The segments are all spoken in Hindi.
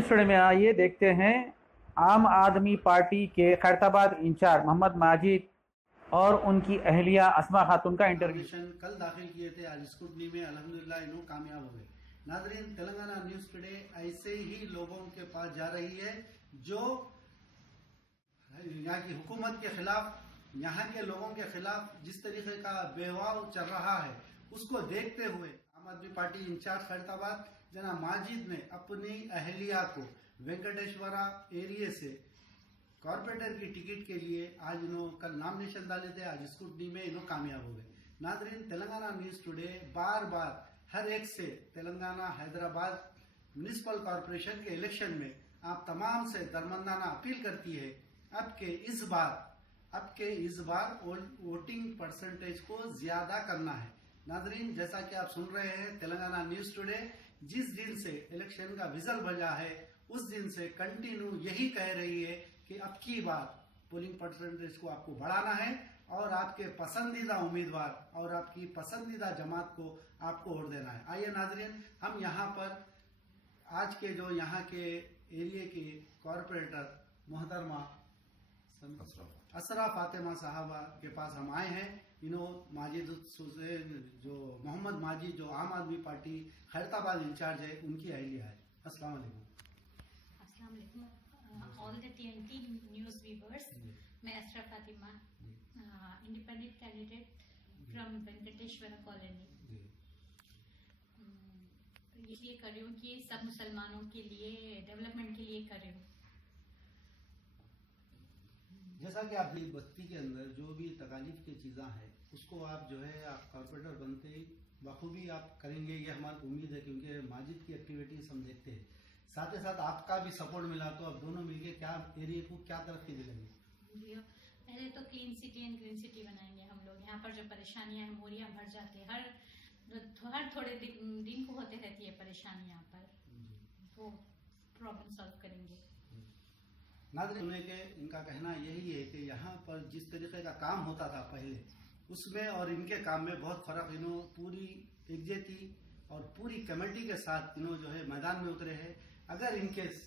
न्यूज़ स्टूडियो में आइए देखते हैं आम आदमी पार्टी के खैरताबाद इंचार्ज मोहम्मद माजिद और उनकी अहलिया अस्मा खातून का इंटरव्यू। कल दाखिल किए थे, आज स्क्रूटनी में अल्हम्दुलिल्लाह इन्हों कामयाब हो गए। नाज़रीन, तेलंगाना न्यूज़ टुडे ऐसे ही लोगों के पास जा रही है जो यहाँ की हुकूमत के खिलाफ, यहाँ के लोगों के खिलाफ जिस तरीके का बेवाव चल रहा है उसको देखते हुए आम आदमी पार्टी इंचार्ज खैरताबाद जनाब माजिद ने अपनी अहलिया को वेंकटेश्वरा एरिया से कॉर्पोरेटर की टिकट के लिए आज इन्होंने कल नॉमिनेशन डाले थे, आज स्क्रूटनी में इन्हों कामयाब हो गए। नाज़रीन, तेलंगाना न्यूज़ टुडे बार बार हर एक से तेलंगाना हैदराबाद म्यूनिसिपल कॉर्पोरेशन के इलेक्शन में आप तमाम से दरमंदाना अपील करती है अब के इस बार वोटिंग परसेंटेज को ज्यादा करना है। नाज़रीन, जैसा कि आप सुन रहे हैं, तेलंगाना न्यूज़ टुडे जिस दिन से इलेक्शन का विजल बजा है उस दिन से कंटिन्यू यही कह रही है कि अब की बार पोलिंग परसेंटेज को आपको बढ़ाना है और आपके पसंदीदा उम्मीदवार और आपकी पसंदीदा जमात को आपको वोट देना है। आइए नाज़रीन, हम यहाँ पर आज के जो यहाँ के एरिया के कॉर्पोरेटर मोहतरमा असरा फातिमा साहबा के पास हम आए हैं। इन्हों माजिद जो मोहम्मद माजिद जो आम आदमी पार्टी खैरताबाद इंचार्ज है, उनकी अहलिया है। अस्सलाम वालेकुम। All the TNT news viewers, मैं Asra Fatima, independent candidate from Venkateshwara colony, इसलिए कर रही हूँ कि सब मुसलमानों के लिए डेवलपमेंट के लिए कर रही हूँ। जैसा कि आप बस्ती के अंदर जो भी तकालीफ की चीज़ा है उसको आप जो है आप कॉर्पोरेटर बनते ही बखूबी आप करेंगे, ये हमारी उम्मीद है, क्योंकि माजिद की एक्टिविटीज हम देखते हैं। साथ ही साथ आपका भी सपोर्ट मिला तो अब दोनों मिलके क्या एरिया को क्या तरक्की दिलाएंगे? पहले तो clean city and green city बनाएंगे हम लोग। यहाँ पर जो परेशानियां हैं, मोरियां भर जाती है, हर थोड़े दिन को होते रहती है परेशानी, यहाँ पर वो प्रॉब्लम सॉल्व करेंगे। नाज़रीन, के इनका कहना यही है कि यहाँ पर जिस तरीके का काम होता था पहले उसमें और इनके काम में बहुत फर्क। इन्हों पूरी एकजुटी और पूरी कमेटी के साथ इन्हों जो है मैदान में उतरे हैं। अगर इनकेस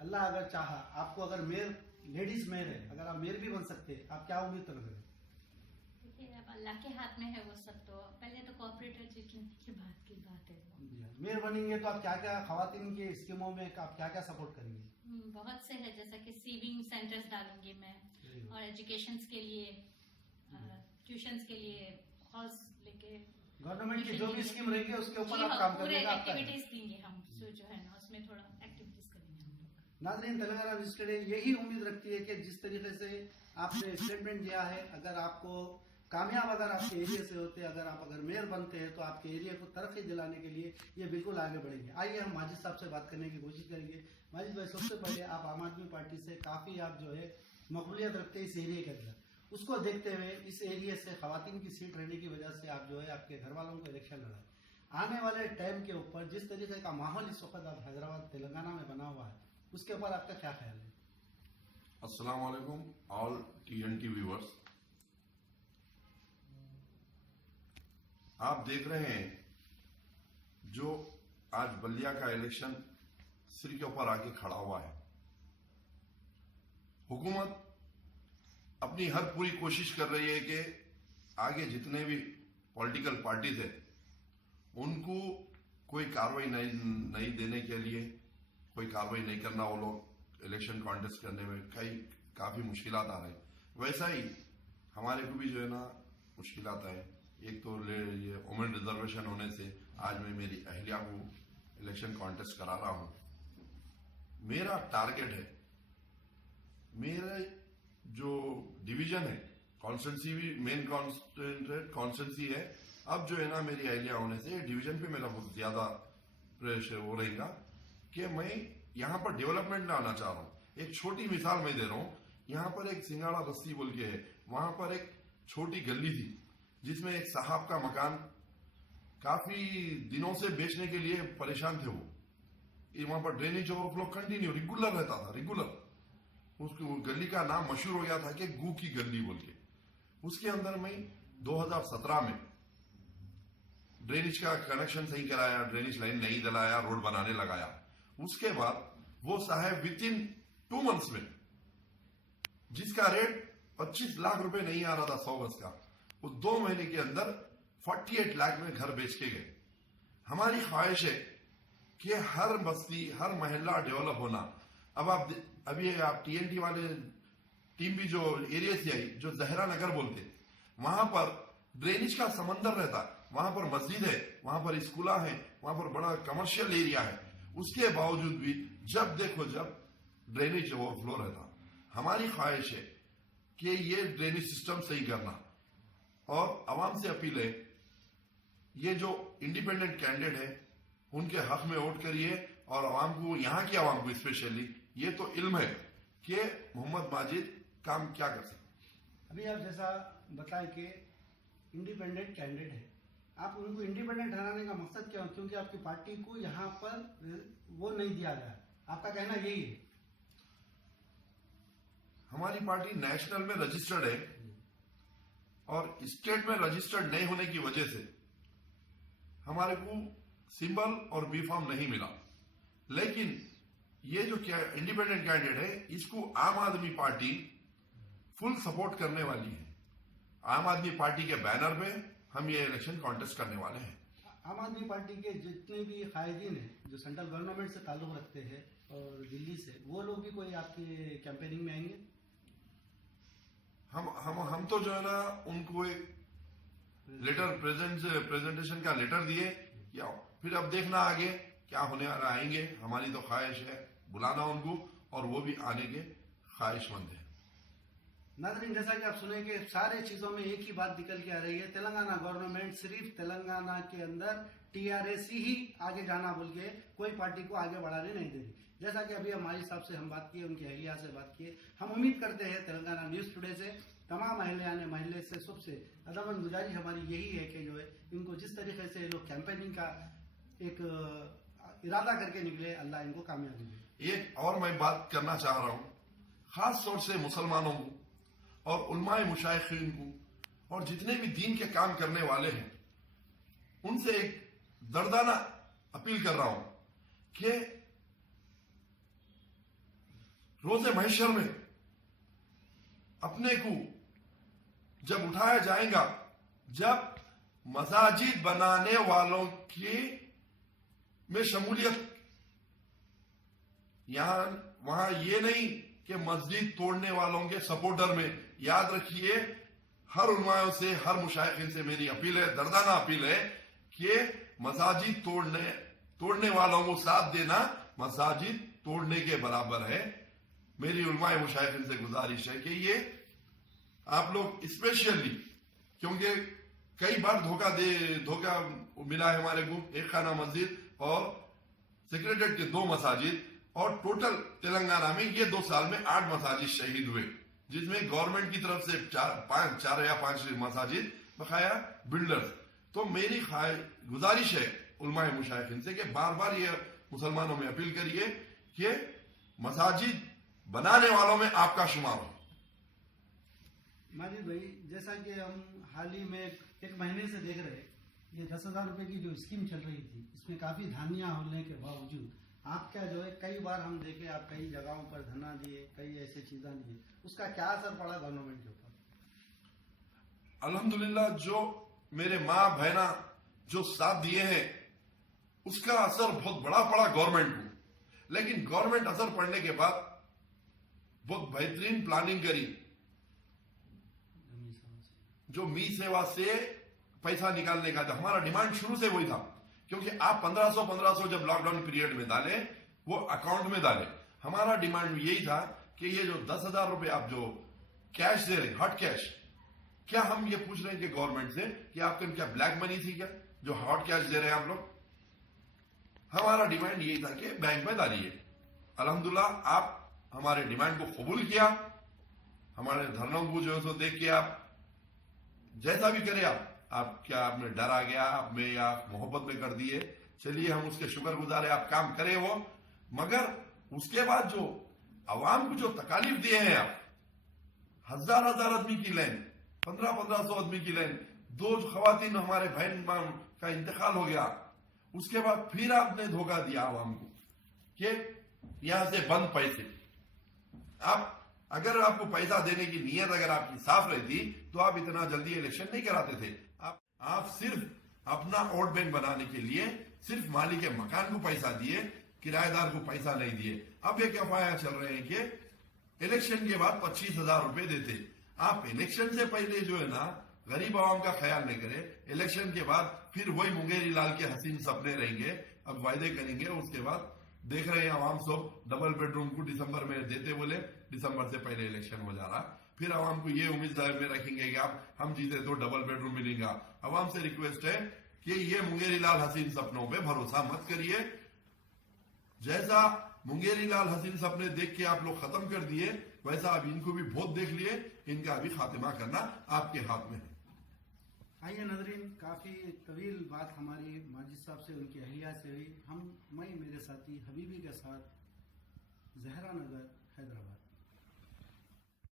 अल्लाह अगर चाहा आपको अगर मेयर लेडीज मेयर है, अगर आप मेयर भी बन सकते हैं, आप क्या उम्मीद कर रहे हैं? देखिए, अब अल्लाह के हाथ में है वो सब। तो पहले तो कॉर्पोरेटर की बात है। मेयर बनेंगे तो आप क्या क्या खवातीन की स्कीमों में आप क्या क्या सपोर्ट करेंगे? बहुत से है, जैसा कि सीविंग सेंटर्स डालूंगी मैं, और एजुकेशन के लिए, ट्यूशंस के लिए हॉल्स लेके गवर्नमेंट की जो भी स्कीम रहेगी उसके ऊपर आप काम करेंगे, एक्टिविटीज देंगे हम, जो है ना उसमें थोड़ा एक्टिविटीज करेंगे हम लोग। नाज़रीन, तेलंगाना न्यूज़ टुडे यही उम्मीद रखती है कि जिस तरीके से आपने स्टेटमेंट दिया है, अगर आपको कामयाब अगर आपके एरिया से होते, अगर मेयर बनते हैं तो आपके एरिया को तरक्की दिलाने के लिए ये बिल्कुल आगे बढ़ेंगे। आइए हम माजिद साहब से बात करने की कोशिश करेंगे। माजिद भाई, सबसे पहले आप आम आदमी पार्टी से काफी आप जो है मकबूलियत रखते हैं इस एरिया के अंदर, उसको देखते हुए इस एरिया से खवातीन की सीट रहने की वजह से आप जो है आपके घर वालों को इलेक्शन लड़ाए। आने वाले टाइम के ऊपर जिस तरीके का माहौल इस वक्त आप हैदराबाद तेलंगाना में बना हुआ है, उसके ऊपर आपका क्या ख्याल है? अस्सलाम वालेकुम ऑल TNT व्यूअर्स। आप देख रहे हैं जो आज बलिया का इलेक्शन सिर के ऊपर आके खड़ा हुआ है। हुकूमत अपनी हर पूरी कोशिश कर रही है कि आगे जितने भी पॉलिटिकल पार्टीज है उनको कोई कार्रवाई नहीं देने के लिए, कोई कार्रवाई नहीं करना, वो लोग इलेक्शन कॉन्टेस्ट करने में काफी मुश्किलात आ रही। वैसा ही हमारे को भी जो है ना मुश्किलात आए। एक तो ये वुमेन रिजर्वेशन होने से आज मैं मेरी अहलिया को इलेक्शन कॉन्टेस्ट करा रहा हूं। मेरा टारगेट है, मेरा जो डिवीजन है, कॉन्स्टिट्यूंसी भी मेन कॉन्स्टिट्यूंसी है, अब जो है ना मेरी अहलिया होने से डिवीजन पे मेरा बहुत ज्यादा प्रेशर हो रहेगा कि मैं यहाँ पर डेवलपमेंट लाना चाह रहा हूँ। एक छोटी मिसाल मैं दे रहा हूँ, यहाँ पर एक सिंगाड़ा बस्ती बोल के है, वहां पर एक छोटी गली थी जिसमें एक साहब का मकान काफी दिनों से बेचने के लिए परेशान थे। वो वहां पर ड्रेनेज ओवरफ्लो कंटिन्यू रेगुलर रहता था, रेगुलर। उसकी गली का नाम मशहूर हो गया था कि गू की गली बोल के। उसके अंदर में 2017 में ड्रेनेज का कनेक्शन सही कराया, ड्रेनेज लाइन नहीं डलाया, रोड बनाने लगाया। उसके बाद वो साहब विद इन 2 मंथ्स में, जिसका रेट 25 लाख रुपए नहीं आ रहा था 100 गज का, वो 2 महीने के अंदर 48 लाख में घर बेच के गए। हमारी ख्वाहिश है कि हर बस्ती, हर मोहल्ला डेवलप होना। अब अभी आप TNT वाले टीम भी जो एरिया से आई, जो जहरा नगर बोलते, वहां पर ड्रेनेज का समंदर रहता, वहां पर मस्जिद है, वहां पर स्कूल है, वहां पर बड़ा कमर्शियल एरिया है, उसके बावजूद भी जब देखो जब ड्रेनेज ओवरफ्लो रहता। हमारी ख्वाहिश है कि ये ड्रेनेज सिस्टम सही करना, और आवाम से अपील है, ये जो इंडिपेंडेंट कैंडिडेट है उनके हक में वोट करिए, और आवाम को, यहाँ की आवाम को स्पेशली ये तो इल्म है कि मोहम्मद माजिद काम क्या कर सकते। अभी आप जैसा बताएं कि इंडिपेंडेंट कैंडिडेट है, आप उनको इंडिपेंडेंट ठहराने का मकसद क्या है? क्योंकि आपकी पार्टी को यहाँ पर वो नहीं दिया गया, आपका कहना यही है। हमारी पार्टी नेशनल में रजिस्टर्ड है और स्टेट में रजिस्टर्ड नहीं होने की वजह से हमारे को सिंबल और बी फॉर्म नहीं मिला। लेकिन ये जो इंडिपेंडेंट कैंडिडेट है, इसको आम आदमी पार्टी फुल सपोर्ट करने वाली है। आम आदमी पार्टी के बैनर पे हम ये इलेक्शन कॉन्टेस्ट करने वाले हैं। आम आदमी पार्टी के जितने भी कायदीन हैं जो सेंट्रल गवर्नमेंट से ताल्लुक रखते हैं और दिल्ली से, वो लोग भी कोई आपके कैंपेनिंग में आएंगे? हम तो जो है ना उनको एक लेटर प्रेजेंटेशन का लेटर दिए, या फिर अब देखना आगे क्या होने वाला। आएंगे, हमारी तो ख्वाहिश है बुलाना उनको, और वो भी आने के ख्वाहिशमंद है। नाज़रीन, जैसा कि आप सुने कि सारे चीजों में एक ही बात निकल के आ रही है, तेलंगाना गवर्नमेंट सिर्फ तेलंगाना के अंदर TRS ही आगे जाना बोल के कोई पार्टी को आगे बढ़ाने नहीं दे रही। जैसा कि अभी हमारे साहब से हम बात किए, उनकी अहलिया से बात किए, हम उम्मीद करते हैं तेलंगाना न्यूज टुडे से तमाम अहलिया ने महल्ले से सबसे अदबन गुजारिश हमारी यही है कि जो है इनको जिस तरीके से लोग कैंपेनिंग का एक इरादा करके निकले, अल्लाह इनको कामयाबी दे। एक और मैं बात करना चाह रहा हूं, खास तौर से मुसलमानों को और उलमाए मुशाइखीन को और जितने भी दीन के काम करने वाले हैं, उनसे एक दर्दाना अपील कर रहा हूं कि रोजे महशर में अपने को जब उठाया जाएगा, जब मसाजिद बनाने वालों की में शमूलियत, यहां वहां ये नहीं कि मस्जिद तोड़ने वालों के सपोर्टर में। याद रखिए, हर उलमाओं से, हर मुशाइखीन से मेरी अपील है, दर्दाना अपील है कि मसाजिद तोड़ने वालों को साथ देना मसाजिद तोड़ने के बराबर है। मेरी उलमाए मुशाइखीन से गुजारिश है कि ये आप लोग स्पेशली, क्योंकि कई बार धोखा मिला है हमारे को, एक खाना मस्जिद और सेक्रेटरीट के 2 मसाजिद, और टोटल तेलंगाना में ये 2 साल में 8 मसाजिद शहीद हुए, जिसमें गवर्नमेंट की तरफ से 4 या 5 मसाजिद बकाया बिल्डर्स। तो मेरी गुजारिश है उलमाए मुशाइखीन से कि बार बार ये मुसलमानों में अपील करिए कि मसाजिद बनाने वालों में आपका शुमार हो। माजिद भाई, जैसा कि हम हाल ही में 1 महीने से देख रहे, ये 10,000 रुपए की जो स्कीम चल रही थी, इसमें काफी धानियां होने के बावजूद आप क्या जो है, कई बार हम देखे आप कई जगहों पर धरना दिए, कई ऐसे चीजें दिए, उसका क्या असर पड़ा गवर्नमेंट के ऊपर? अल्हम्दुलिल्लाह, जो मेरे माँ बहना जो साथ दिए हैं, उसका असर बहुत बड़ा पड़ा गवर्नमेंट को। लेकिन गवर्नमेंट असर पड़ने के बाद बहुत बेहतरीन प्लानिंग करी, जो मी सेवा से पैसा निकालने का था। हमारा डिमांड शुरू से वही था, क्योंकि आप 1500 जब लॉकडाउन पीरियड में डाले, वो अकाउंट में डाले। हमारा डिमांड यही था कि ये जो 10,000 रुपए आप जो कैश दे रहे, हॉट कैश, क्या हम ये पूछ रहे हैं कि गवर्नमेंट से कि आपके क्या ब्लैक मनी थी क्या जो हॉट कैश दे रहे हैं आप लोग? हमारा डिमांड यही था कि बैंक में डालिए। अल्हम्दुलिल्लाह, आप हमारे डिमांड को कबूल किया, हमारे धरनों को जो है सो देख के आप जैसा भी करें, आप क्या आपने डर आ गया आप में या मोहब्बत में कर दिए, चलिए हम उसके शुक्रगुजार है, आप काम करें वो। मगर उसके बाद जो आवाम को जो तकालीफ दिए हैं आप, 1000 आदमी की लाइन, 1500 आदमी की लाइन, 2 खवातीन हमारे बहन का इंतकाल हो गया, उसके बाद फिर आपने धोखा दिया आवाम को कि यहां से बंद पैसे। आप अगर आपको पैसा देने की नीयत अगर आपकी साफ रहती तो आप इतना जल्दी इलेक्शन नहीं कराते थे। आप सिर्फ अपना वोट बैंक बनाने के लिए सिर्फ मालिक के मकान को पैसा दिए, किराएदार को पैसा नहीं दिए। अब एक एफआईआर चल रहे हैं कि इलेक्शन के बाद 25,000 रुपए देते। आप इलेक्शन से पहले जो है ना गरीब आवाम का ख्याल नहीं करे, इलेक्शन के बाद फिर वही मुंगेरी लाल के हसीन सपने रहेंगे। अब वायदे करेंगे, उसके बाद देख रहे हैं आवाम सब डबल बेडरूम को दिसंबर में देते बोले, दिसंबर से पहले इलेक्शन हो जा रहा। फिर आवाम को ये उम्मीद में रखेंगे कि आप हम जीते तो डबल बेडरूम मिलेगा। आवाम से रिक्वेस्ट है कि ये मुंगेरी लाल हसीन सपनों पे भरोसा मत करिए। जैसा मुंगेरी लाल हसीन सपने देख के आप लोग खत्म कर दिए, वैसा अब इनको भी बहुत देख लिए, इनका अभी खात्मा करना आपके हाथ में है। आइए नजरीन, काफी तवील बात हमारी माजिद साहब से, उनकी अहलिया से हुई। मैं मेरे साथी हबीबी के साथ, जहरा नगर, हैदराबाद।